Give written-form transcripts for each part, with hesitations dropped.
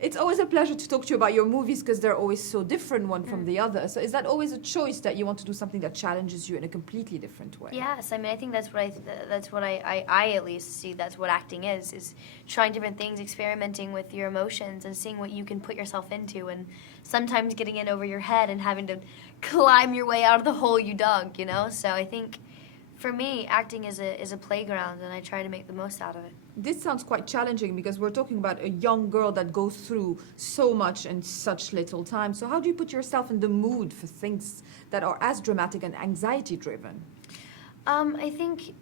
It's always a pleasure to talk to you about your movies because they're always so different one from the other. So is that always a choice that you want to do something that challenges you in a completely different way? Yes, I mean, I think that's what I at least see. That's what acting is trying different things, experimenting with your emotions, and seeing what you can put yourself into, and sometimes getting in over your head and having to climb your way out of the hole you dug. You know, so I think for me, acting is a playground, and I try to make the most out of it. This sounds quite challenging because we're talking about a young girl that goes through so much in such little time. So how do you put yourself in the mood for things that are as dramatic and anxiety driven? I think,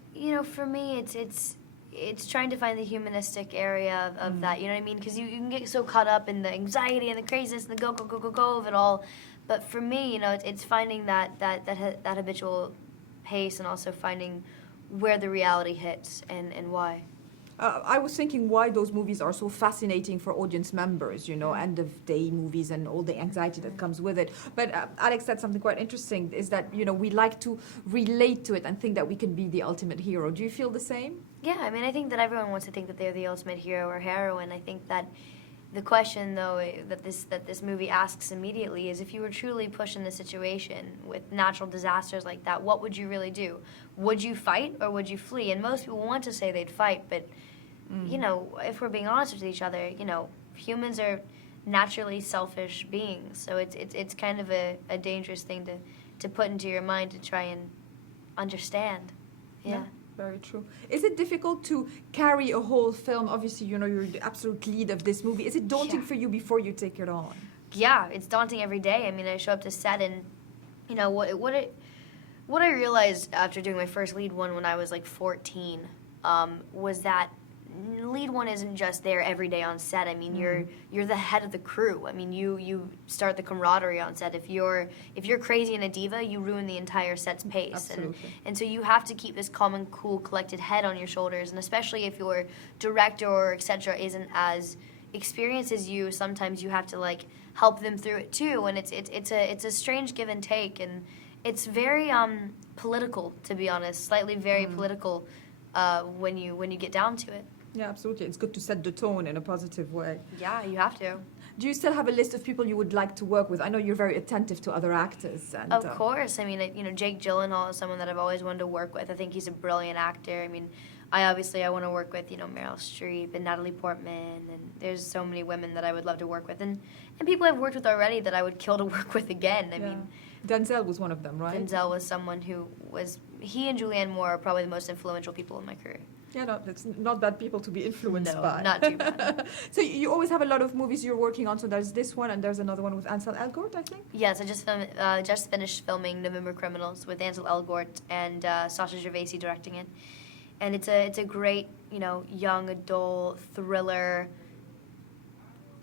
for me, it's trying to find the humanistic area of that. You know what I mean? Because you can get so caught up in the anxiety and the craziness and the go of it all. But for me, it's finding that habitual pace, and also finding where the reality hits and why. I was thinking why those movies are so fascinating for audience members, end of day movies and all the anxiety that comes with it. But Alex said something quite interesting, is that, we like to relate to it and think that we can be the ultimate hero. Do you feel the same? Yeah, I mean, I think that everyone wants to think that they're the ultimate hero or heroine. I think that the question, though, that this movie asks immediately is, if you were truly pushed in a situation with natural disasters like that, what would you really do? Would you fight or would you flee? And most people want to say they'd fight, but if we're being honest with each other, humans are naturally selfish beings. So it's kind of a dangerous thing to put into your mind to try and understand. Yeah. Very true. Is it difficult to carry a whole film? Obviously, you're the absolute lead of this movie. Is it daunting for you before you take it on? Yeah, it's daunting every day. I mean, I show up to set and, what I realized after doing my first lead one when I was like 14 was that lead one isn't just there every day on set. I mean, you're the head of the crew. I mean, you start the camaraderie on set. If you're crazy and a diva, you ruin the entire set's pace. Absolutely. And so you have to keep this calm and cool, collected head on your shoulders. And especially if your director or etc. isn't as experienced as you, sometimes you have to help them through it too. And it's a strange give and take, and it's very political, to be honest. Slightly very political when you get down to it. Yeah, absolutely. It's good to set the tone in a positive way. Yeah, you have to. Do you still have a list of people you would like to work with? I know you're very attentive to other actors. And, of course. I mean, Jake Gyllenhaal is someone that I've always wanted to work with. I think he's a brilliant actor. I mean, I want to work with, Meryl Streep and Natalie Portman, and there's so many women that I would love to work with. And people I've worked with already that I would kill to work with again. I mean, Denzel was one of them, right? Denzel was someone he and Julianne Moore are probably the most influential people in my career. Yeah, no, it's not bad people to be influenced by. No, not too bad. So you always have a lot of movies you're working on. So there's this one, and there's another one with Ansel Elgort, I think? Yes, I just finished filming November Criminals with Ansel Elgort and Sasha Gervasi directing it. And it's a great, young adult thriller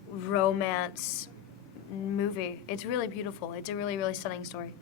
romance movie. It's really beautiful. It's a really, really stunning story.